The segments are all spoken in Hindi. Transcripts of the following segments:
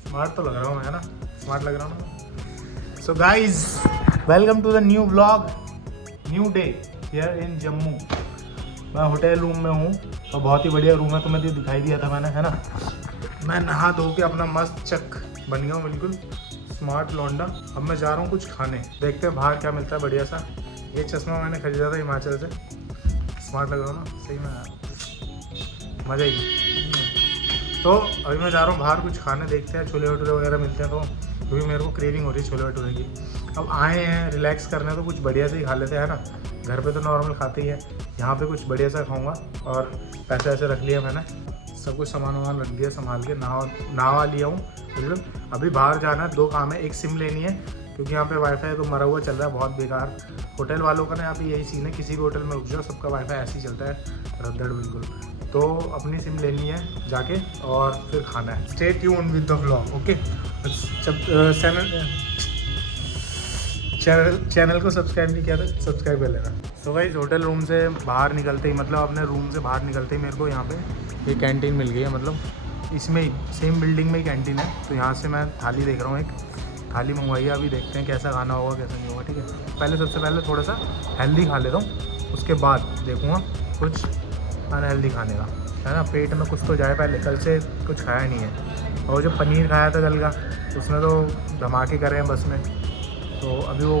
स्मार्ट तो लग रहा हूँ मैं, है ना? स्मार्ट लग रहा हूँ ना? So guys, welcome to the new vlog, new day here in Jammu. मैं होटल रूम में हूँ और बहुत ही बढ़िया रूम है, तुम्हें तो दिखाई दिया था मैंने, है ना? मैं नहा धो के अपना मस्त चक बन गया हूँ, बिल्कुल स्मार्ट लौंडा। अब मैं जा रहा हूँ कुछ खाने, देखते हैं बाहर क्या मिलता है बढ़िया सा। ये चश्मा मैंने खरीदा था हिमाचल से, स्मार्ट लग रहा हूँ ना? सही में मज़ा ही। तो अभी मैं जा रहा हूँ बाहर कुछ खाने, देखते हैं छोले भटूरे वगैरह मिलते हैं तो, क्योंकि मेरे को क्रेविंग हो रही है छोले भटूरे की। अब आए हैं रिलैक्स करने तो कुछ बढ़िया से ही खा लेते हैं, है ना? घर पे तो नॉर्मल खाते ही है, यहाँ पे कुछ बढ़िया सा खाऊंगा। और पैसे ऐसे रख लिया मैंने, सब कुछ सामान वामान रख दिया संभाल के, नहा लिया हूँ बिल्कुल। अभी बाहर जाना है, 2 काम है, एक सिम लेनी है क्योंकि यहाँ पे वाईफाई तो मरा हुआ चल रहा है, बहुत बेकार। होटल वालों का ना यहाँ पे यही सीन है, किसी भी होटल में रुक जाओ सबका वाईफाई ऐसे ही चलता है, रद्दड़ बिल्कुल। तो अपनी सिम लेनी है जाके और फिर खाना है। Stay tune with the vlog, okay? Channel को सब्सक्राइब नहीं किया था, सब्सक्राइब कर लेना। तो भाई होटल रूम से बाहर निकलते ही, मतलब अपने रूम से बाहर निकलते ही मेरे को यहाँ पे ये कैंटीन मिल गई है, मतलब इसमें ही सेम बिल्डिंग में ही कैंटीन है। तो यहाँ से मैं थाली देख रहा हूँ, एक थाली मंगवाई है, अभी देखते हैं कैसा खाना होगा कैसा नहीं होगा, ठीक है? सबसे पहले थोड़ा सा हेल्दी खा लेता हूँ, उसके बाद देखूँगा कुछ अनहेल्दी खाने का, है ना? पेट में कुछ तो जाए पहले, कल से कुछ खाया नहीं है। और जो पनीर खाया था कल का, उसमें तो धमाके करे हैं बस में। तो अभी वो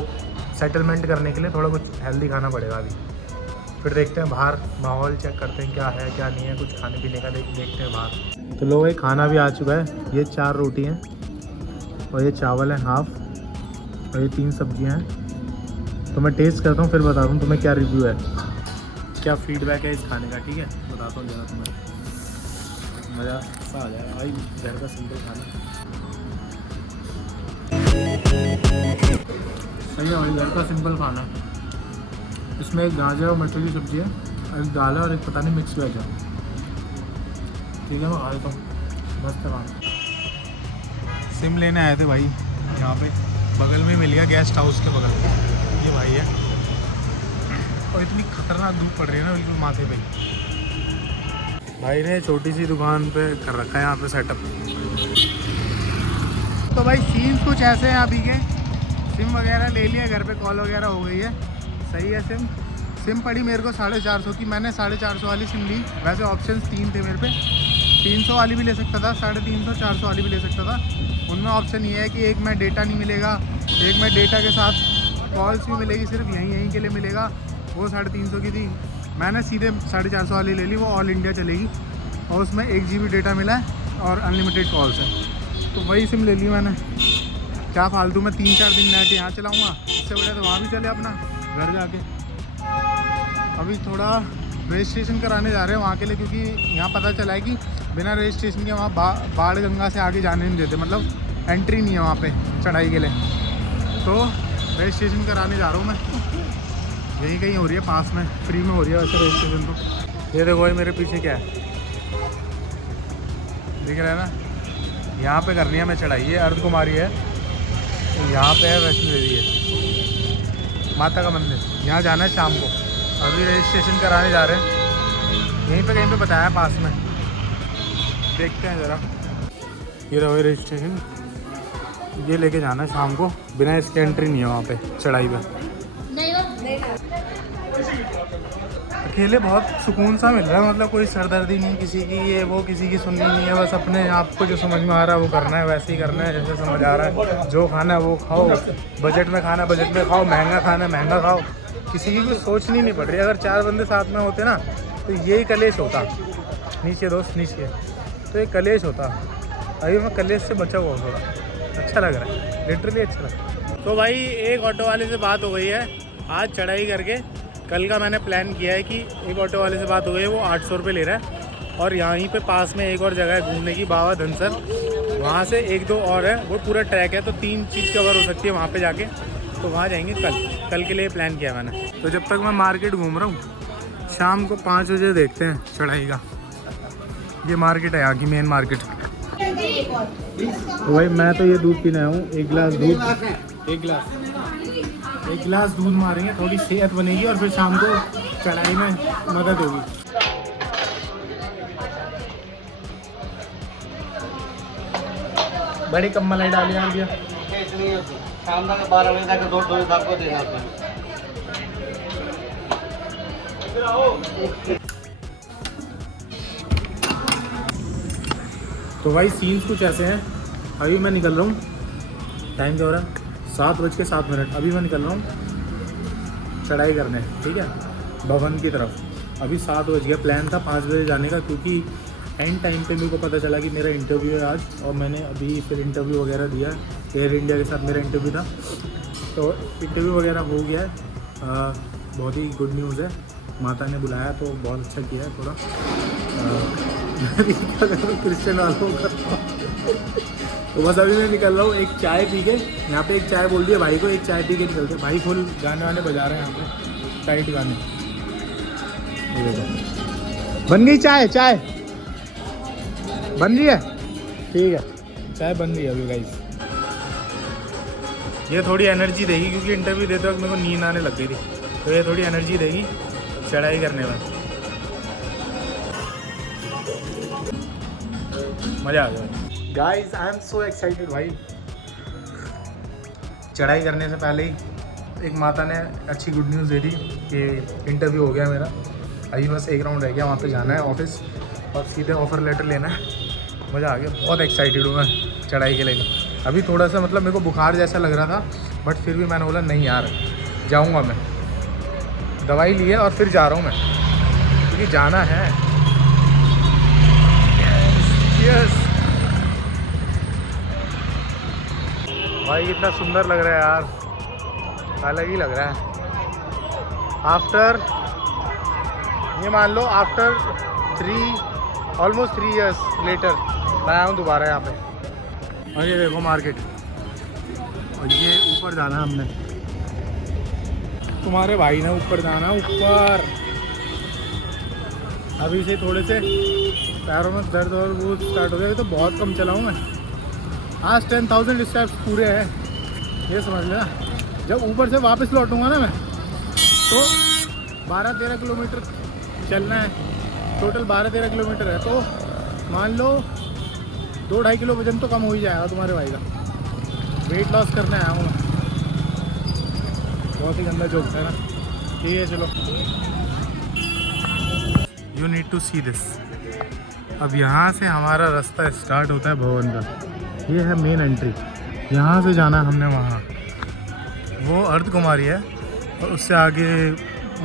सेटलमेंट करने के लिए थोड़ा कुछ हेल्दी खाना पड़ेगा अभी। फिर देखते हैं बाहर माहौल चेक करते हैं क्या है क्या नहीं है, कुछ खाने पीने का देखते हैं बाहर। तो लोग, ये खाना भी आ चुका है, ये 4 रोटी हैं और ये चावल है हाफ, और ये 3 सब्जियां हैं। तो मैं टेस्ट करता हूँ, फिर बताता हूँ तुम्हें क्या रिव्यू है, क्या फीडबैक है इस खाने का, ठीक है? बताता हूँ ज़रा तुम्हें, मज़ा सा आ जाएगा भाई, घर का सिंपल खाना। सही है भाई, घर का सिंपल खाना। इसमें एक गाजर और मटर की सब्ज़ी है, एक दाल है और एक पता नहीं मिक्स वेज है, ठीक है? मैं खा लेता हूँ, मस्त है खाना। सिम लेने आए थे भाई, यहाँ पे बगल में मिल गया, गेस्ट हाउस के बगल में ये भाई है। और इतनी खतरनाक धूप पड़ रही है ना बिल्कुल माथे पे। भाई ने छोटी सी दुकान पे कर रखा है यहाँ पे सेटअप। तो भाई सीन्स कुछ ऐसे हैं अभी के। सिम वगैरह ले लिया, घर पे कॉल वगैरह हो गई है, सही है। सिम पड़ी मेरे को 450 की, मैंने 450 वाली सिम ली। वैसे ऑप्शंस 3 थे मेरे पे, 300 वाली भी ले सकता था, 350, 400 वाली भी ले सकता था। उनमें ऑप्शन ये है कि एक में डेटा नहीं मिलेगा, एक में डेटा के साथ कॉल्स भी मिलेगी, सिर्फ यहीं के लिए मिलेगा। वो 350 की थी, मैंने सीधे 450 वाली ले ली, वो ऑल इंडिया चलेगी और उसमें 1 GB डेटा मिला है और अनलिमिटेड कॉल्स है। तो वही सिम ले ली मैंने। क्या फालतू में 3-4 दिन नेट यहाँ चलाऊँगा, इससे बढ़िया तो वहाँ भी चले अपना घर जाके। अभी थोड़ा रजिस्ट्रेशन कराने जा रहे हैं वहाँ के लिए, क्योंकि यहाँ पता चला है कि बिना रजिस्ट्रेशन के वहाँ बाढ़ गंगा से आगे जाने नहीं देते, मतलब एंट्री नहीं है वहाँ पे चढ़ाई के लिए। तो रजिस्ट्रेशन कराने जा रहा हूँ मैं, यही कहीं हो रही है पास में, फ्री में हो रही है वैसे रजिस्ट्रेशन। तो ये देखो भाई मेरे पीछे क्या है, दिख रहा है ना? यहाँ पे करनी है मैं चढ़ाई, ये अर्ध कुमारी है, तो यहाँ पे है वैष्णो देवी है, माता का मंदिर। यहाँ जाना है शाम को, अभी रजिस्ट्रेशन कराने जा रहे हैं, यहीं पे कहीं पे बताया पास में, देखते हैं ज़रा। ये रहो रजिस्ट्रेशन, ये लेके जाना है शाम को, बिना इसके एंट्री नहीं है वहाँ पे चढ़ाई पे। अकेले बहुत सुकून सा मिल रहा है, मतलब कोई सरदर्दी नहीं किसी की, ये वो किसी की सुननी नहीं है, बस अपने आप को जो समझ में आ रहा है वो करना है, वैसे ही करना है जैसे समझ आ रहा है। जो खाना है वो खाओ, बजट में खाना बजट में खाओ, महंगा खाना महंगा खाओ, किसी की कोई सोचनी नहीं पड़ रही। अगर 4 बंदे साथ में होते ना तो यही कलेश होता, नीचे दोस्त नीचे, तो ये कलेश होता। अभी मैं कलेश से बचा हुआ थोड़ा, अच्छा लग रहा है, लिटरली अच्छा लग रहा है। तो भाई एक ऑटो वाले से बात हो गई है आज चढ़ाई करके। कल का मैंने प्लान किया है कि एक ऑटो वाले से बात हो गई है, वो 800 रुपये ले रहा है। और यहीं पे पास में एक और जगह है घूमने की, बाबा धनसर, वहाँ से 1-2 और है, वो पूरा ट्रैक है, तो 3 चीज़ कवर हो सकती है वहाँ पे जाके। तो वहाँ जाएंगे कल के लिए प्लान किया मैंने। तो जब तक मैं मार्केट घूम रहा हूँ, शाम को 5 बजे देखते हैं चढ़ाई का। ये मार्केट है यहाँ की मेन मार्केट। तो भाई मैं तो ये दूध पीने आया हूँ, एक गिलास दूध मारेंगे, थोड़ी सेहत बनेगी और फिर शाम को चढ़ाई में मदद होगी। बड़ी कम्बल ही डाली यार भैया। शाम तक 12 बजे तक 2 बजे तक को देना तो भाई सीन्स कुछ ऐसे हैं। अभी मैं निकल रहा हूँ, टाइम क्या हो रहा है 7:07। अभी मैं निकल रहा हूँ चढ़ाई करने, ठीक है, भवन की तरफ। अभी 7 बज गया। प्लान था 5 बजे जाने का, क्योंकि एंड टाइम पे मेरे को पता चला कि मेरा इंटरव्यू है आज, और मैंने अभी फिर इंटरव्यू वगैरह दिया। एयर इंडिया के साथ मेरा इंटरव्यू था, तो इंटरव्यू वगैरह हो गया है। बहुत ही गुड न्यूज़ है, माता ने बुलाया तो बहुत अच्छा किया है। थोड़ा क्रिश्चियन वालों का तो बस अभी मैं निकल रहा हूँ एक चाय पी के। यहाँ पे एक चाय बोल दिया भाई को, एक चाय पी के निकलते। भाई फुल गाने वाने बजा रहे हैं यहाँ पे, टाइट गाने। बन गई चाय, चाय बन रही है, ठीक है, चाय बन रही है अभी गाइस। ये थोड़ी एनर्जी देगी, क्योंकि इंटरव्यू देते वक्त मेरे को नींद आने लग गई थी, तो ये थोड़ी एनर्जी देगी चढ़ाई करने में। मज़ा आ गया guys, I am so excited भाई। चढ़ाई करने से पहले ही एक माता ने अच्छी गुड न्यूज़ दे दी कि इंटरव्यू हो गया मेरा। अभी बस एक राउंड रह गया, वहाँ पे जाना है ऑफिस और सीधे ऑफ़र लेटर लेना है। मज़ा आ गया, बहुत एक्साइटेड हूँ मैं चढ़ाई के लिए। अभी थोड़ा सा मतलब मेरे को बुखार जैसा लग रहा था, बट फिर भी मैंने बोला नहीं यार जाऊँगा मैं। दवाई ली है और फिर जा रहा हूँ मैं, क्योंकि जाना है। यस भाई, कितना सुंदर लग रहा है यार, अलग ही लग रहा है। आफ्टर ये मान लो आफ्टर 3 ईयर्स लेटर मैं आया हूँ दोबारा यहाँ पे। और ये देखो मार्केट, और ये ऊपर जाना है हमने, तुम्हारे भाई ने ऊपर जाना, ऊपर। अभी से थोड़े से पैरों में दर्द और वो स्टार्ट हो गया। तो बहुत कम चला हूँ मैं आज, 10,000 स्टेप्स पूरे हैं, ये समझ लेना। जब ऊपर से वापस लौटूंगा ना मैं, तो 12-13 किलोमीटर चलना है, टोटल 12-13 किलोमीटर है। तो मान लो 2-2.5 किलो वजन तो कम हो ही जाएगा तुम्हारे भाई का। वेट लॉस करने आया हूँ मैं। बहुत ही गंदा जोक है ना, ठीक है चलो। You need to see this. अब यहाँ से हमारा रास्ता स्टार्ट होता है भवन का। ये है मेन एंट्री, यहाँ से जाना हमने वहाँ, वो अर्ध कुमारी है, और उससे आगे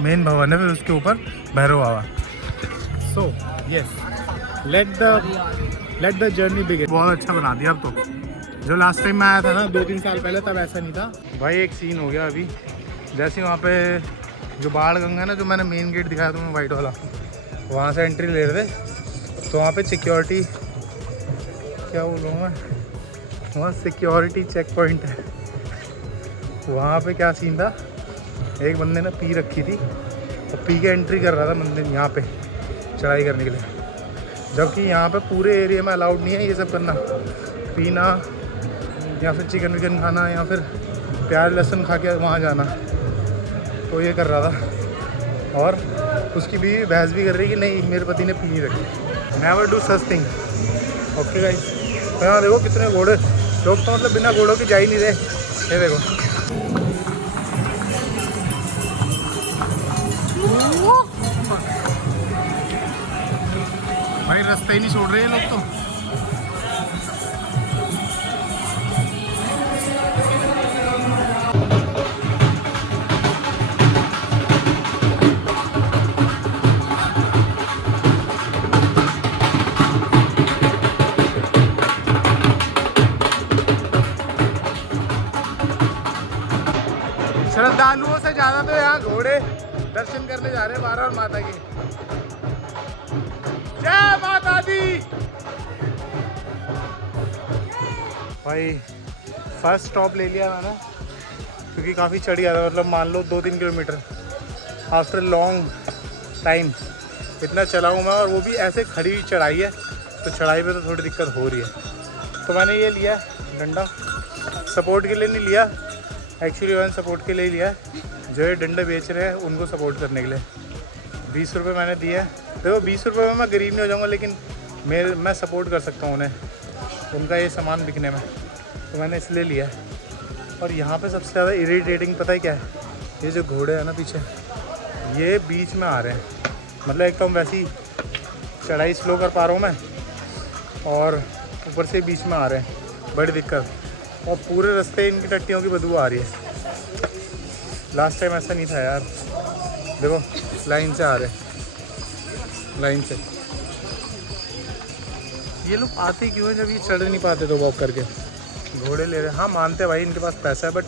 मेन भवन है, फिर उसके ऊपर Bhairav Baba. So yes, let the journey begin. बहुत अच्छा बना दिया अब तो। जो लास्ट टाइम मैं आया था ना 2-3 साल पहले, तब ऐसा नहीं था भाई। एक सीन हो गया अभी, जैसे वहाँ पे जो बाढ़ गंगा ना, जो मैंने मेन गेट दिखाया तुम्हें वाइट वाला, वहाँ से एंट्री ले रहे थे, तो वहाँ पे सिक्योरिटी, क्या बोलूँ मैं, वहाँ सिक्योरिटी चेक पॉइंट है। वहाँ पे क्या सीन था, एक बंदे ने पी रखी थी, तो पी के एंट्री कर रहा था मंदिर यहाँ पे चढ़ाई करने के लिए, जबकि यहाँ पे पूरे एरिया में अलाउड नहीं है ये सब करना, पीना या फिर चिकन विकन खाना या फिर प्याज लहसुन खा के वहाँ जाना। तो ये कर रहा था, और उसकी भी बहस भी कर रही कि नहीं मेरे पति ने पी नहीं रखी। Never do such thing, okay guys. तो यहाँ देखो कितने घोड़े, लोग तो मतलब बिना घोड़ों के जा ही नहीं रहे। ये देखो भाई, रास्ता ही नहीं छोड़ रहे हैं लोग तो। श्रद्धालुओं से ज़्यादा तो यहाँ घोड़े दर्शन करने जा रहे हैं बारह माता की। जय माता दी। भाई फर्स्ट स्टॉप ले लिया मैंने, क्योंकि काफ़ी चढ़ गया था, मतलब मान लो 2-3 किलोमीटर आफ्टर लॉन्ग टाइम इतना चला हूँ मैं, और वो भी ऐसे खड़ी हुई चढ़ाई है, तो चढ़ाई पे तो थोड़ी दिक्कत हो रही है। तो मैंने ये लिया डंडा, सपोर्ट के लिए नहीं लिया, एक्चुअली वन सपोर्ट के लिए लिया है। जो ये डंडे बेच रहे हैं उनको सपोर्ट करने के लिए 20 रुपये मैंने दिया है। देखो 20 रुपये में मैं गरीब नहीं हो जाऊँगा, लेकिन मैं सपोर्ट कर सकता हूँ उन्हें, उनका ये सामान बिकने में। तो मैंने इसलिए लिया। और यहाँ पे सबसे ज़्यादा इरिटेटिंग पता है क्या है, ये जो घोड़े हैं ना पीछे, ये बीच में आ रहे हैं। मतलब एक तो हम वैसी चढ़ाई स्लो कर पा रहा हूँ मैं, और ऊपर से बीच में आ रहे हैं, बड़ी दिक्कत। और पूरे रास्ते इनकी टट्टियों की बदबू आ रही है। लास्ट टाइम ऐसा नहीं था यार, देखो लाइन से आ रहे हैं, लाइन से। ये लोग आते क्यों हैं जब ये चढ़ नहीं पाते तो वॉक करके घोड़े ले रहे हैं। हाँ मानते भाई इनके पास पैसा है, बट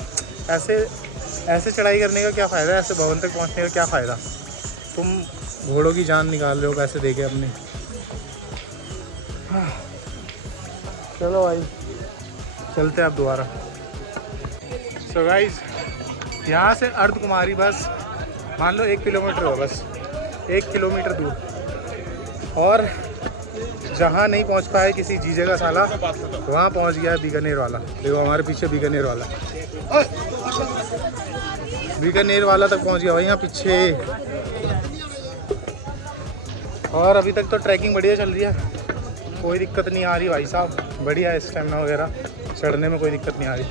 ऐसे चढ़ाई करने का क्या फ़ायदा है, ऐसे भवन तक पहुंचने का क्या फ़ायदा। तुम घोड़ों की जान निकाल रहे हो पैसे देके अपने। चलो भाई चलते हैं अब दोबारा। सो गाइस यहाँ से अर्धकुमारी बस मान लो 1 किलोमीटर हो, बस 1 किलोमीटर दूर। और जहाँ नहीं पहुँच पाए किसी जीजे का साला, वहाँ पहुँच गया है बीकानेर वाला। देखो हमारे पीछे बीकानेर वाला, बीकानेर वाला तक पहुँच गया भाई यहाँ पीछे। और अभी तक तो ट्रैकिंग बढ़िया चल रही है, कोई दिक्कत नहीं आ रही भाई साहब, बढ़िया है। स्टेमिना वगैरह चढ़ने में कोई दिक्कत नहीं आ रही।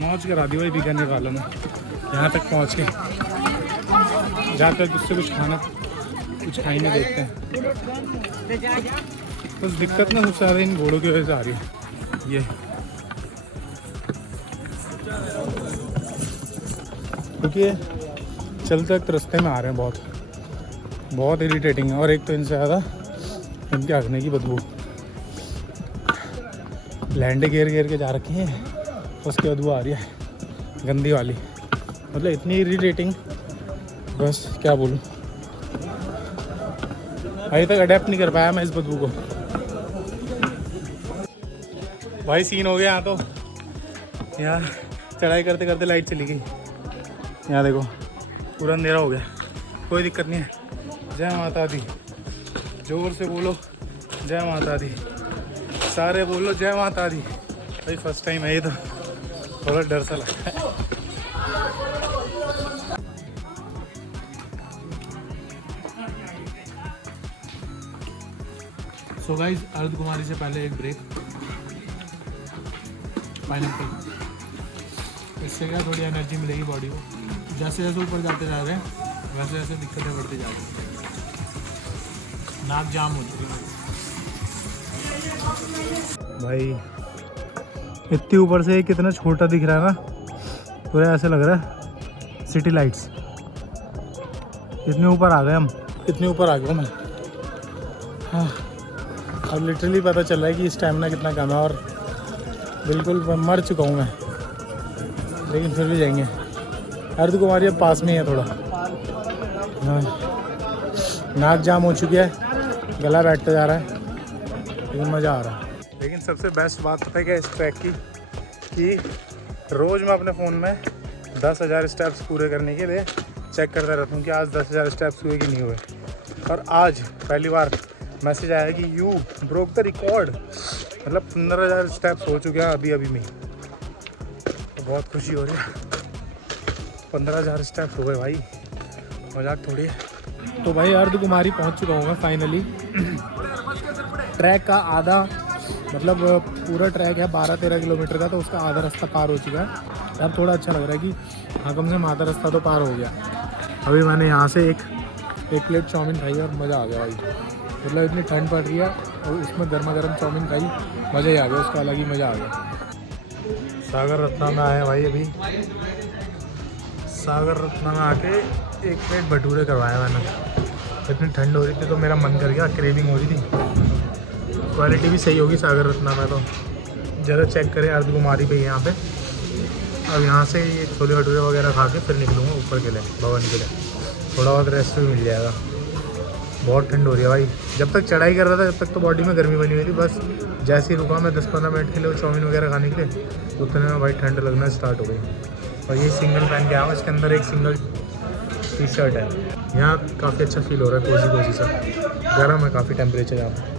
मौज करा दी भाई बीकानेर वालों ने यहाँ तक पहुँच के। जाते हैं उससे कुछ कुछ खाने देखते हैं। बस दिक्कत ना सबसे ज़्यादा इन घोड़ों की वजह से आ रही है। ये क्योंकि चलते वक्त रास्ते में आ रहे हैं, बहुत इरिटेटिंग है। और एक तो इनसे ज़्यादा इनके हगने की बदबू, लैंडे घेर के जा रखे हैं, उसकी बदबू आ रही है गंदी वाली। मतलब इतनी इरिटेटिंग, बस क्या बोलूँ। अभी तक अडेप्ट नहीं कर पाया मैं इस बदबू को। भाई सीन हो गया यहाँ तो, यहाँ चढ़ाई करते करते लाइट चली गई। यहाँ देखो पूरा अंधेरा हो गया, कोई दिक्कत नहीं है। जय माता दी, जोर से बोलो जय माता दी, सारे बोलो जय माता दी। भाई फर्स्ट टाइम है ये तो थोड़ा डर सा लगता है। सो गाइस अर्धकुमारी से पहले एक ब्रेक, पाइनएप्पल, इससे क्या थोड़ी एनर्जी मिलेगी बॉडी को। जैसे जैसे ऊपर जाते जा रहे हैं वैसे वैसे दिक्कतें बढ़ती जा रही हैं, नाक जाम हो चुकी है भाई। इतनी ऊपर से कितना छोटा दिख रहा है ना, पूरा ऐसे लग रहा है सिटी लाइट्स। इतने ऊपर आ गए हम, इतने ऊपर आ गया मैं। हाँ अब लिटरली पता चल रहा है कि स्टैमिना कितना कम है, और बिल्कुल मर चुका हूँ मैं, लेकिन फिर भी जाएंगे। अर्धकुमारी अब पास में ही है थोड़ा। हाँ नाक जाम हो चुकी है, गला बैठता जा रहा है, लेकिन मज़ा आ रहा है। लेकिन सबसे बेस्ट बात पता है क्या इस ट्रैक की, कि रोज़ मैं अपने फ़ोन में 10,000 स्टेप्स पूरे करने के लिए चेक करता रहता हूँ कि आज 10,000 स्टेप्स हुए कि नहीं हुए। और आज पहली बार मैसेज आया कि यू ब्रोक द रिकॉर्ड, मतलब 15,000 स्टेप्स हो चुके हैं अभी में। तो बहुत खुशी हो रही है, 15,000 स्टेप्स हो गए भाई, मजाक थोड़ी है। तो भाई अर्धकुमारी पहुंच चुका हूँ मैं फाइनली। ट्रैक का आधा, मतलब पूरा ट्रैक है 12-13 किलोमीटर का, तो उसका आधा रास्ता पार हो चुका है। अब थोड़ा अच्छा लग रहा है कि हाँ कम से कम आधा रास्ता तो पार हो गया। अभी मैंने यहाँ से एक प्लेट चाउमीन खाई और मज़ा आ गया भाई। मतलब इतनी ठंड पड़ रही है और उसमें गर्मा गर्म चाउमीन खाई, मज़ा ही आ गया, उसका अलग ही मज़ा आ गया। सागर रत्ना में आए भाई, अभी सागर रत्ना में आके एक प्लेट भटूरे करवाया मैंने। इतनी ठंड हो रही थी तो मेरा मन कर गया, क्रेविंग हो रही थी। क्वालिटी भी सही होगी सागर रत्ना में, तो ज़रा चेक करें अर्धकुमारी पे यहाँ पे। अब यहाँ से ये छोले भटूरे वगैरह खा के फिर निकलूँगा ऊपर के लिए, भवन के लिए। थोड़ा बहुत रेस्ट भी मिल जाएगा। बहुत ठंड हो रही है भाई, जब तक चढ़ाई कर रहा था जब तक तो बॉडी में गर्मी बनी हुई थी। बस जैसे ही रुका मैं 10-15 मिनट के लिए चाउमीन वगैरह खाने के लिए, उतने में भाई ठंड लगना स्टार्ट हो गई। और ये सिंगल पहन के आया हूँ, इसके अंदर एक सिंगल टी शर्ट है। यहाँ काफ़ी अच्छा फील हो रहा है, कोजी सा गर्म है काफ़ी टेम्परेचर यहाँ पर।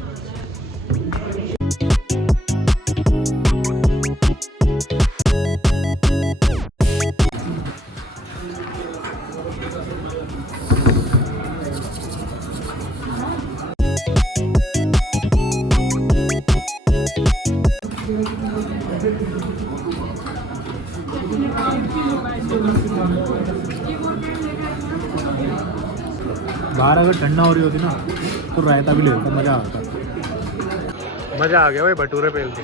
बाहर अगर ठंडा हो रही होती ना तो रायता भी ले लेता, मज़ा आता। मज़ा आ गया भाई भटूरे पेल के।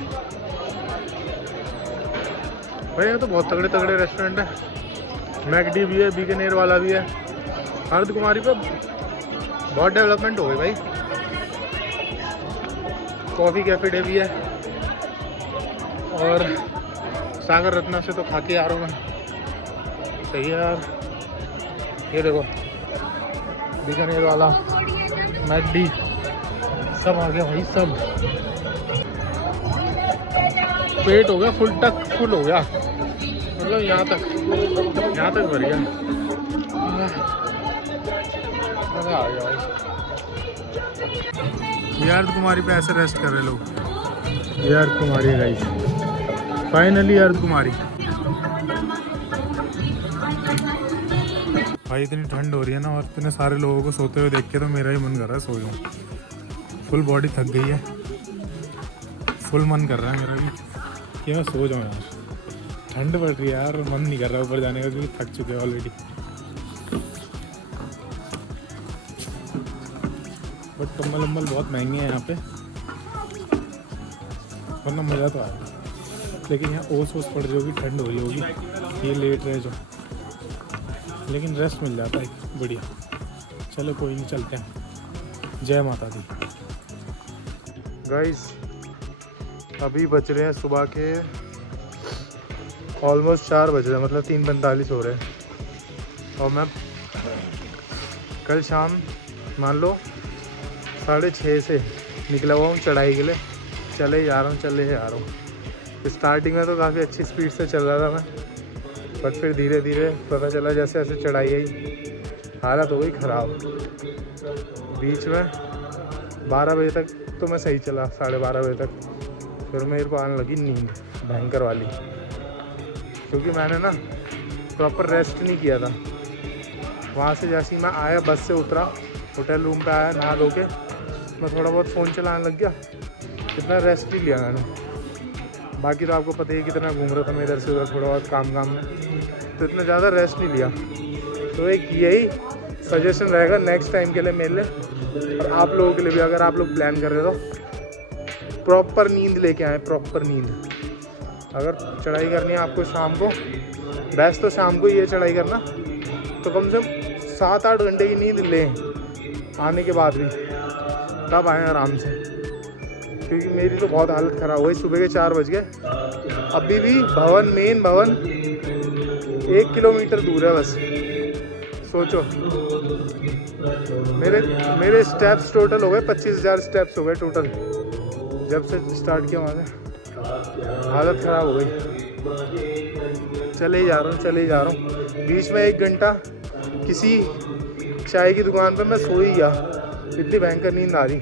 भाई ये तो बहुत तगड़े तगड़े रेस्टोरेंट है। मैकडी भी है, बीकानेर वाला भी है। अर्ध कुमारी पे बहुत डेवलपमेंट हो गई भाई। कॉफ़ी कैफे डे भी है। और सागर रत्ना से तो खा के आ रहा हूँ मैं। सही है यार। ये देखो बीकानेर वाला, मैकडी सब आ गया भाई सब। पेट हो गया फुल तक, फुल हो गया मतलब यहाँ तक भर गया। मज़ा आ गया भाई। ये अर्ध कुमारी पे ऐसे रेस्ट कर रहे लोग। ये अर्ध कुमारी है गाइस, फाइनली अर्ध कुमारी। भाई इतनी ठंड हो रही है ना, और इतने सारे लोगों को सोते हुए देख के तो मेरा ही मन कर रहा है सो जाऊँ। फुल बॉडी थक गई है, फुल मन कर रहा है मेरा भी कि मैं सो जाऊँ यार। ठंड पड़ रही है यार, मन नहीं कर रहा ऊपर जाने का क्योंकि थक चुके हैं ऑलरेडी। बट कम्बल वम्बल बहुत महंगे हैं यहाँ पे, वरना मज़ा तो आया। लेकिन यहाँ ओस पड़ रही होगी, ठंड हो रही होगी, ये लेट रहे जो, लेकिन रेस्ट मिल जाता है बढ़िया। चलो कोई नहीं, चलते हैं। जय माता दी। गाइस अभी बज रहे हैं सुबह के ऑलमोस्ट 4 बज रहे हैं, मतलब 3:45 हो रहे हैं। और मैं कल शाम मान लो 6:30 से निकला हुआ हूँ चढ़ाई के लिए। चले जा रहा हूँ। स्टार्टिंग में तो काफ़ी अच्छी स्पीड से चल रहा था मैं, बट फिर धीरे धीरे पता चला जैसे जैसे चढ़ाई आई हालत हो गई ख़राब। बीच में 12 बजे तक तो मैं सही चला, 12:30 बजे तक। फिर मेरे को आने लगी नींद भयंकर वाली, क्योंकि मैंने ना प्रॉपर रेस्ट नहीं किया था। वहाँ से जैसे ही मैं आया, बस से उतरा, होटल रूम पे आया, नहा धो के मैं थोड़ा बहुत फ़ोन चलाने लग गया। इतना रेस्ट नहीं लिया मैंने। बाकी तो आपको पता ही कितना घूम रहा था मैं इधर से उधर, थोड़ा बहुत काम में, तो इतना ज़्यादा रेस्ट नहीं लिया। तो एक यही सजेशन रहेगा नेक्स्ट टाइम के लिए मेरे लिए, और आप लोगों के लिए भी, अगर आप लोग प्लान कर रहे हो तो प्रॉपर नींद लेके आएँ, प्रॉपर नींद। अगर चढ़ाई करनी है आपको शाम को, बेस्ट तो शाम को ये चढ़ाई करना, तो कम से कम 7-8 घंटे की नींद लें आने के बाद भी, तब आएँ आराम से। क्योंकि मेरी तो बहुत हालत ख़राब हुई। सुबह के 4 बज गए, अभी भी मेन भवन 1 किलोमीटर दूर है बस। सोचो मेरे स्टेप्स टोटल हो गए 25,000 स्टेप्स हो गए टोटल जब से स्टार्ट किया। वहाँ से हालत ख़राब हो गई। चले ही जा रहा हूँ। बीच में 1 घंटा किसी चाय की दुकान पर मैं सो ही गया, इतनी भयंकर नींद आ रही।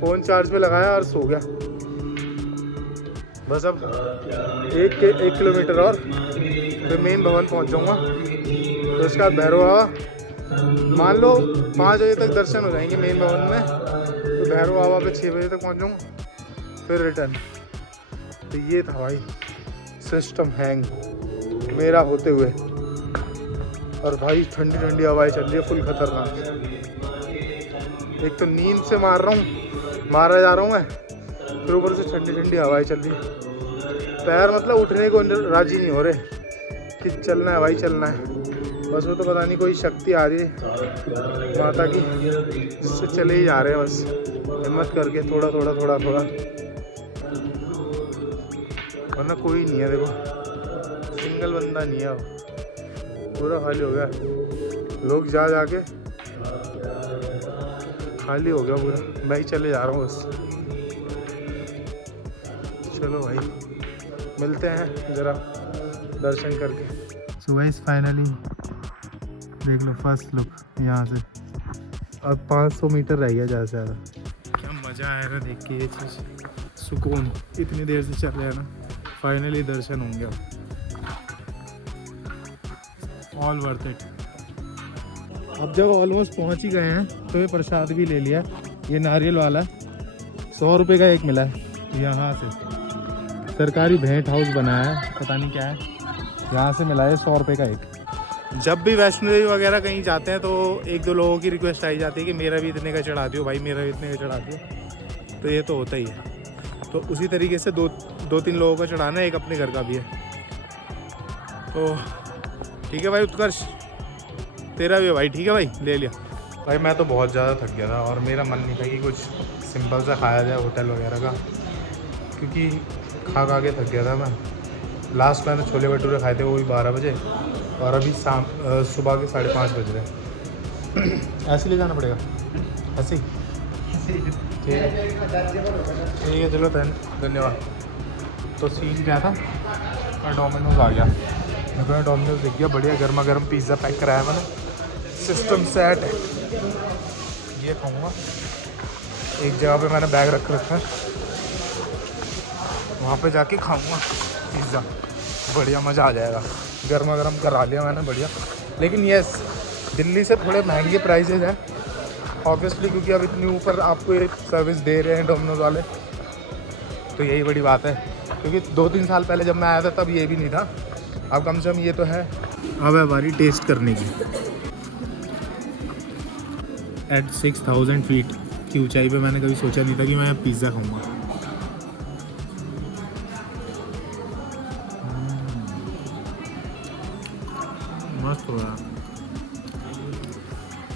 फ़ोन चार्ज पे लगाया और सो गया। बस अब 1 किलोमीटर और फिर मेन भवन पहुंच जाऊंगा। तो उसके बाद भैरव बाबा, मान लो 5 बजे तक दर्शन हो जाएंगे मेन भवन में, तो भैरव बाबा पे 6 बजे तक पहुंच जाऊंगा, फिर रिटर्न। तो ये था भाई सिस्टम हैंग मेरा होते हुए। और भाई ठंडी ठंडी हवाएं चल रही है, फुल खतरनाक। एक तो नींद से मारा जा रहा हूँ मैं, फिर ऊपर से ठंडी ठंडी हवाएं चल रही है। पैर मतलब उठने को राजी नहीं हो रहे कि चलना है भाई, चलना है। बस वो तो पता नहीं कोई शक्ति आ रही है माता की, जिससे चले ही जा रहे हैं बस हिम्मत करके, थोड़ा। वरना कोई नहीं है, देखो सिंगल बंदा नहीं है, अब पूरा खाली हो गया। लोग जाके खाली हो गया पूरा। मैं ही चले जा रहा हूँ बस। चलो भाई मिलते हैं ज़रा दर्शन करके। सो गाइस फाइनली देख लो फर्स्ट लुक यहाँ से। अब 500 मीटर रह गया ज़्यादा से ज़्यादा। क्या मज़ा आया ना देख के ये चीज़, सुकून। इतनी देर से चल रहे हैं ना, फाइनली दर्शन होंगे अब। All worth it. अब जब ऑलमोस्ट पहुंच ही गए हैं तो ये प्रसाद भी ले लिया। ये नारियल वाला 100 रुपये का एक मिला है। यहाँ से सरकारी भेंट हाउस बनाया है, पता नहीं क्या है, यहाँ से मिला है 100 रुपये का एक। जब भी वैष्णो देवी वगैरह कहीं जाते हैं तो एक दो लोगों की रिक्वेस्ट आई जाती है कि मेरा भी इतने का चढ़ा दियो भाई, मेरा भी इतने का चढ़ा दियो। तो ये तो होता ही है। तो उसी तरीके से दो तीन लोगों का चढ़ाना है, एक अपने घर का भी है। तो ठीक है भाई उत्कर्ष, तेरा भी है भाई, ठीक है भाई, ले लिया भाई। मैं तो बहुत ज़्यादा थक गया था और मेरा मन नहीं था कि कुछ सिंपल सा खाया जाए होटल वगैरह का, क्योंकि खा के थक गया था मैं। लास्ट मैंने छोले भटूरे खाए थे, वो भी 12 बजे, और अभी सुबह के 5:30 बज रहे। ऐसे ले जाना पड़ेगा, ऐसे ही ठीक है चलो धन्यवाद। तो सीन क्या था, और डोमिनोज आ गया। मेरे डोमिनोज दिख गया, बढ़िया गर्मा गर्म पिज़्ज़ा पैक कराया मैंने, सिस्टम सेट है। ये खाऊंगा, एक जगह पे मैंने बैग रख रखा है, वहाँ पे जाके खाऊंगा पिज़्ज़ा, बढ़िया मज़ा आ जाएगा। गर्मा गर्म करा लिया मैंने बढ़िया। लेकिन यस, दिल्ली से थोड़े महंगे प्राइसेज हैं ऑब्वियसली, क्योंकि अब इतनी ऊपर आपको एक सर्विस दे रहे हैं डोमिनोज वाले, तो यही बड़ी बात है। क्योंकि 2-3 साल पहले जब मैं आया था तब ये भी नहीं था, अब कम से कम ये तो है। अब है बारी टेस्ट करने की। एट 6000 फीट की ऊंचाई पे मैंने कभी सोचा नहीं था कि मैं पिज़्ज़ा खाऊंगा। मस्त हो रहा,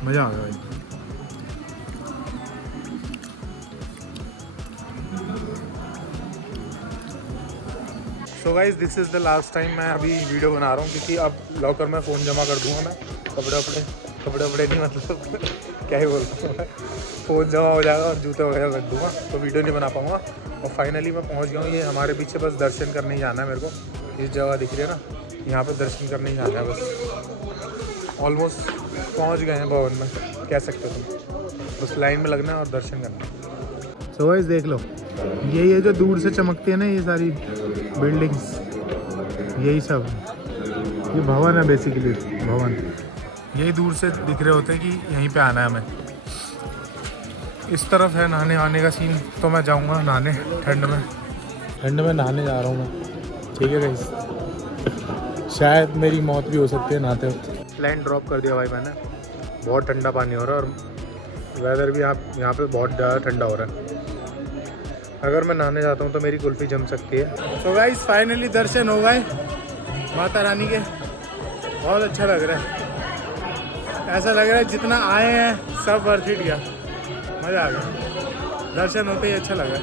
मज़ा आ गया भाई। So guys this is the last time मैं अभी वीडियो बना रहा हूँ, क्योंकि अब लॉकर में फ़ोन जमा कर दूँगा मैं। कपड़े नहीं, मतलब क्या ही बोल रहा हूँ मैं, फ़ोन जमा हो जाएगा और जूते वगैरह रख दूँगा, तो वीडियो नहीं बना पाऊँगा। और फाइनली मैं पहुँच गया हूँ। ये हमारे पीछे बस दर्शन करने ही जाना है मेरे को। इस जगह दिख रही है ना, यहाँ पर दर्शन करने ही जाना है बस। ऑलमोस्ट पहुँच गए हैं भवन में, कह सकते हो तुम। बस लाइन में लगना है और दर्शन करना है। सो गाइस देख लो, यही है जो दूर से चमकती है ना, ये सारी बिल्डिंग्स, यही सब ये भवन है बेसिकली। भवन यही दूर से दिख रहे होते हैं कि यहीं पे आना है हमें। इस तरफ है नहाने आने का सीन, तो मैं जाऊंगा नहाने ठंड में नहाने जा रहा हूँ मैं, ठीक है गाइस। शायद मेरी मौत भी हो सकती है नहाते वक्त। प्लान ड्रॉप कर दिया भाई मैंने, बहुत ठंडा पानी हो रहा है और वेदर भी यहाँ पे बहुत ज़्यादा ठंडा हो रहा है। अगर मैं नहाने जाता हूँ तो मेरी कुल्फ़ी जम सकती है। सो गाइस फाइनली दर्शन हो गए माता रानी के, बहुत अच्छा लग रहा है। ऐसा लग रहा है जितना आए हैं सब वर्थ इट गया, मज़ा आ गया। दर्शन होते ही अच्छा लगा।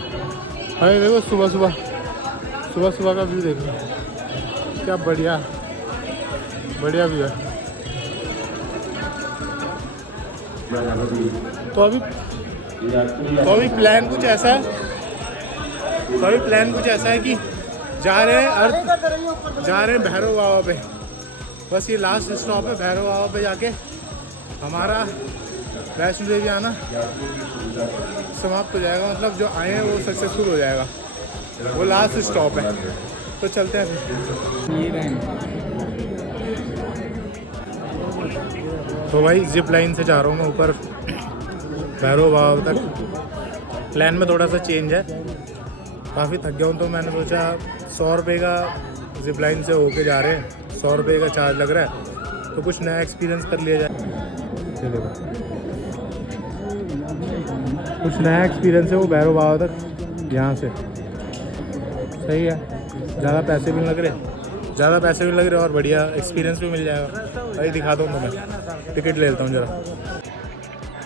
अरे देखो सुबह का व्यू देखो, क्या बढ़िया व्यू है। तो अभी प्लान कुछ ऐसा है कि जा रहे हैं भैरव बाबा पे। बस ये लास्ट स्टॉप है, भैरव बाबा पे जाके हमारा वैष्णो देवी आना समाप्त हो जाएगा। मतलब जो आए हैं वो सक्सेसफुल हो जाएगा, वो लास्ट स्टॉप है। तो चलते हैं फिर। तो भाई जिप लाइन से जा रहा हूँ मैं ऊपर भैरव बाबा तक। प्लान में थोड़ा सा चेंज है, काफ़ी थक गया हूँ, तो मैंने सोचा 100 रुपये का जिप लाइन से होके जा रहे हैं, 100 रुपये का चार्ज लग रहा है, तो कुछ नया एक्सपीरियंस कर लिया जाए। कुछ नया एक्सपीरियंस है वो भैरव बाबा तक यहाँ से, सही है। ज़्यादा पैसे भी नहीं लग रहे और बढ़िया एक्सपीरियंस भी मिल जाएगा। भाई दिखा दूँ तो मैं टिकट ले लेता हूँ ज़रा।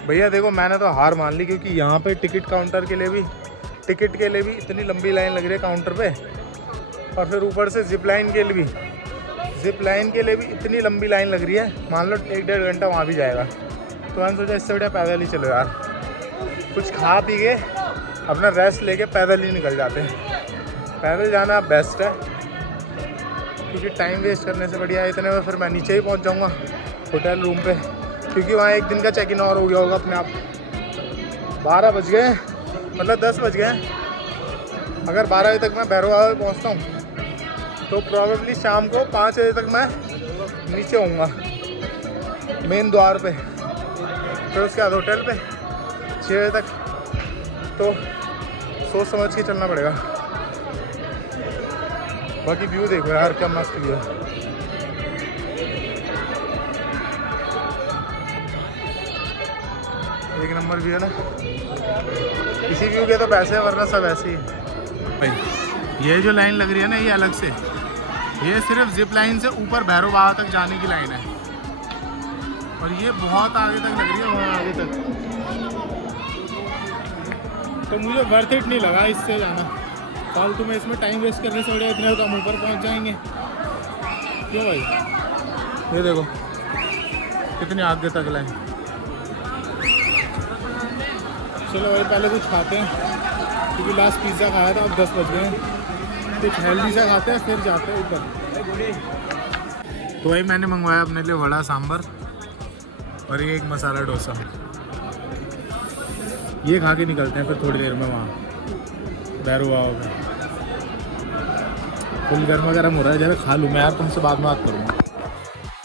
भैया देखो मैंने तो हार मान ली, क्योंकि यहाँ पे टिकट के लिए भी इतनी लंबी लाइन लग रही है काउंटर पे, और फिर ऊपर से जिप लाइन के लिए भी इतनी लंबी लाइन लग रही है। मान लो 1-1.5 घंटा वहाँ भी जाएगा। तो मैंने सोचा इससे बढ़िया पैदल ही चलो यार, कुछ खा पी के अपना रेस्ट लेके पैदल ही निकल जाते हैं। पैदल जाना बेस्ट है, क्योंकि टाइम वेस्ट करने से बढ़िया। इतने में फिर मैं नीचे ही पहुँच जाऊँगा होटल रूम पे, क्योंकि वहाँ एक दिन का चेक इन और हो गया होगा अपने आप। 12 बज गए, मतलब 10 बज गए। अगर 12 बजे तक मैं भैरव बाबा पहुँचता हूँ तो प्रॉबेबली शाम को 5 बजे तक मैं नीचे होऊंगा मेन द्वार पे, फिर उसके बाद होटल पे 6 बजे तक। तो सोच समझ के चलना पड़ेगा। बाकी व्यू देखो यार, क्या मस्त व्यू है। एक नंबर व्यू है ना, इसी व्यू के तो पैसे है, वरना सब ऐसे ही है भाई। ये जो लाइन लग रही है ना, ये अलग से, ये सिर्फ जिप लाइन से ऊपर भैरव बाबा तक जाने की लाइन है, और ये बहुत आगे तक लग रही है, बहुत आगे तक। तो मुझे वर्थ इट नहीं लगा इससे जाना, फालतू में इसमें टाइम वेस्ट करने से बढ़िया इतने तो हम ऊपर पहुंच जाएंगे। क्यों भाई, ये देखो कितनी आगे तक लाइन। चलो भाई पहले कुछ खाते हैं, क्योंकि लास्ट पिज़्ज़ा खाया था, अब 10 बज गए हैं। कुछ हेल्दी सा खाते हैं, फिर जाते हैं ऊपर। तो भाई मैंने मंगवाया अपने लिए वड़ा सांभर और ये एक मसाला डोसा, ये खा के निकलते हैं फिर थोड़ी देर में वहाँ भैरव बाबा में। फुल गर्मा गर्म हो रहा है, जरा खा लूँ मैं यार, तुमसे बाद में बात करूँगा।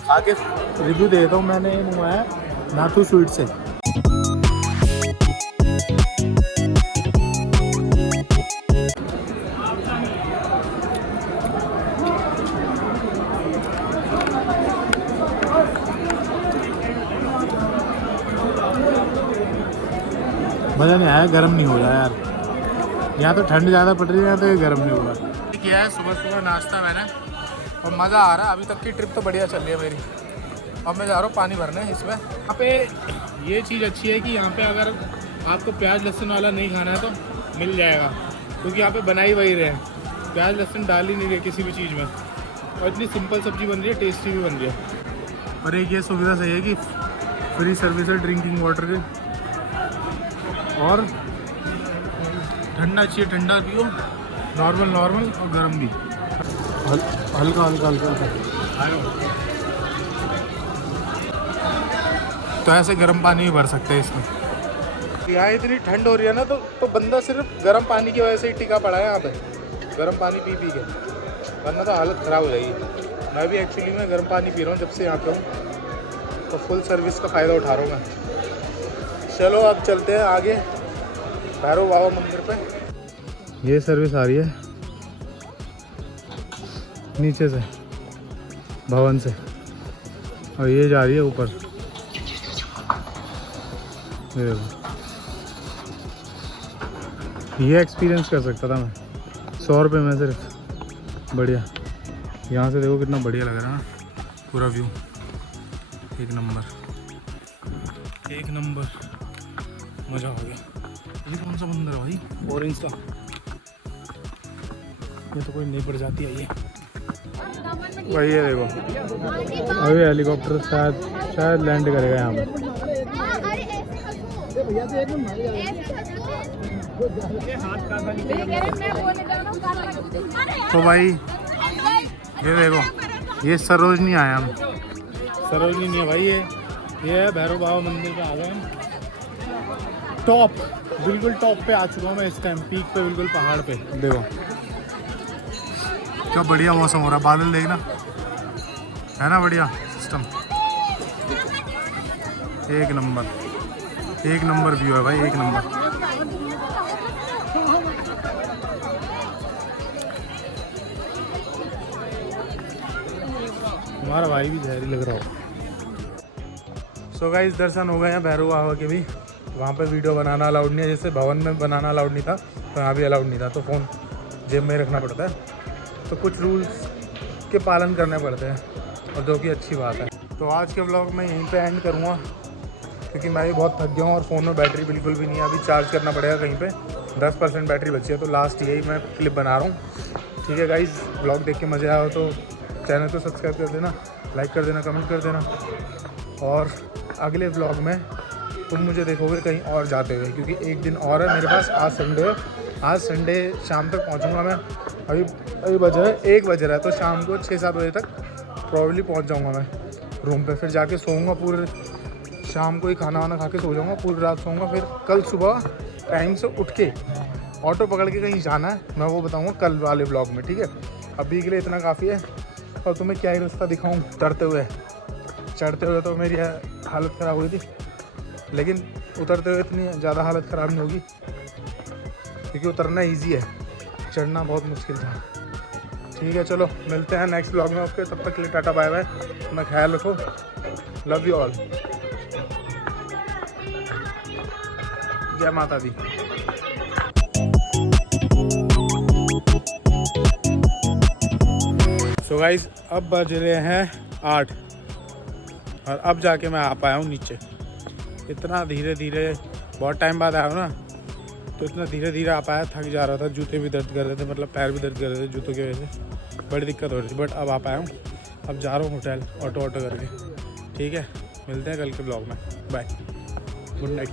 खा के रिव्यू देता हूँ। मैंने ये मंगवाया नाथू स्वीट से। मज़ा नहीं आया, गर्म नहीं हो रहा यार, यहाँ तो ठंड ज़्यादा पड़ रही है, यहाँ तो ये गर्म नहीं हो रहा। किया है सुबह सुबह नाश्ता मैंने, और मज़ा आ रहा है। अभी तक की ट्रिप तो बढ़िया चल रही है मेरी। अब मैं जा रहा हूँ पानी भरने इसमें। यहाँ पे ये चीज़ अच्छी है कि यहाँ पे अगर आपको प्याज लहसुन वाला नहीं खाना है तो मिल जाएगा, क्योंकि यहाँ पे बना ही वही रहे, प्याज लहसुन डाल ही नहीं रहे किसी भी चीज़ में, और इतनी सिंपल सब्ज़ी बन रही है, टेस्टी भी बन रही है। और एक ये सुविधा सही है कि फ्री सर्विस है ड्रिंकिंग वाटर की, और ठंडा चाहिए ठंडा पियो, नॉर्मल नॉर्मल और गर्म भी, हल्का हल्का हल्का हल्का। तो ऐसे गर्म पानी भी भर सकते हैं इसमें। यहाँ इतनी ठंड हो रही है ना, तो बंदा सिर्फ गर्म पानी की वजह से ही टिका पड़ा है यहाँ पे, गर्म पानी पी पी के, वरना तो हालत ख़राब हो जाएगी। मैं भी एक्चुअली में गर्म पानी पी रहा हूँ जब से यहाँ पे हूँ, तो फुल सर्विस का फ़ायदा उठा रहा हूँ मैं। चलो अब चलते हैं आगे भैरव बाबा मंदिर पे। ये सर्विस आ रही है नीचे से भवन से, और ये जा रही है ऊपर। ये एक्सपीरियंस कर सकता था मैं 100 रुपये में सिर्फ। बढ़िया, यहाँ से देखो कितना बढ़िया लग रहा है ना पूरा व्यू, एक नंबर एक नंबर, मज़ा हो गया। ये कौन सा मंदिर है भाई, ऑरेंज का? ये तो कोई नई प्रजाति आई है भाई। ये देखो अभी हेलीकॉप्टर शायद लैंड करेगा यहाँ पे। तो भाई ये देखो, ये सरोजनी आया हम। सरोजनी नहीं है भाई, ये है भैरव बाबा मंदिर पे आ गए हम। टॉप, बिल्कुल टॉप पे आ चुका हूँ मैं इस टाइम, पीक पे, बिल्कुल पहाड़ पे। देखो क्या बढ़िया मौसम हो रहा है, बादल देखना है ना, बढ़िया सिस्टम, एक नंबर व्यू है भाई, एक नंबर। तुम्हारा भाई भी जहरी लग रहा हो। सो गाइस दर्शन हो गए हैं भैरव बाबा के भी। वहाँ पे वीडियो बनाना अलाउड नहीं है, जैसे भवन में बनाना अलाउड नहीं था, तो यहाँ भी अलाउड नहीं था, तो फ़ोन जेब में रखना पड़ता है। तो कुछ रूल्स के पालन करने पड़ते हैं, और जो कि अच्छी बात है। तो आज के ब्लॉग में यहीं पे एंड करूँगा, क्योंकि मैं भी बहुत थक गया हूँ और फ़ोन में बैटरी बिल्कुल भी नहीं है। अभी चार्ज करना पड़ेगा कहीं पे, 10% बैटरी बची है, तो लास्ट यही मैं क्लिप बना रहा हूँ। ठीक है गाइज़, ब्लॉग देख के मज़े आया तो चैनल को सब्सक्राइब कर देना, लाइक कर देना, कमेंट कर देना, और अगले ब्लॉग में तुम मुझे देखोगे कहीं और जाते हुए, क्योंकि एक दिन और है मेरे पास। आज संडे है, आज संडे शाम तक पहुंचूंगा मैं। अभी बज रहा है 1 बज रहा है, तो शाम को 6-7 बजे तक प्रॉब्ली पहुंच जाऊंगा मैं रूम पे। फिर जाके सोऊंगा, पूरे शाम को ही खाना वाना खा के सो जाऊंगा, पूरी रात सोऊंगा। फिर कल सुबह टाइम से उठ के ऑटो पकड़ के कहीं जाना है, मैं वो बताऊँगा कल वाले ब्लॉग में। ठीक है, अभी के लिए इतना काफ़ी है। और तुम्हें क्या ही रास्ता दिखाऊँ उतरते हुए, चढ़ते हुए तो मेरी हालत ख़राब हुई थी, लेकिन उतरते हुए इतनी ज़्यादा हालत ख़राब नहीं होगी, क्योंकि उतरना इजी है, चढ़ना बहुत मुश्किल था। ठीक है, चलो मिलते हैं नेक्स्ट ब्लॉग में। ओके, तब तक के लिए टाटा बाय बाय, अपना ख्याल रखो, लव यू ऑल। जय माता दी। सो गाइस अब बज रहे हैं 8 और अब जाके मैं आ पाया हूँ नीचे। इतना धीरे धीरे बहुत टाइम बाद आया हूँ ना, तो इतना धीरे धीरे आ पाया, थक जा रहा था, जूते भी दर्द कर रहे थे, मतलब पैर भी दर्द कर रहे थे जूतों की वजह से, बड़ी दिक्कत हो रही थी। बट अब आ पाया हूँ। अब जा रहा हूँ होटल ऑटो करके। ठीक है, मिलते हैं कल के ब्लॉग में। Bye, good night.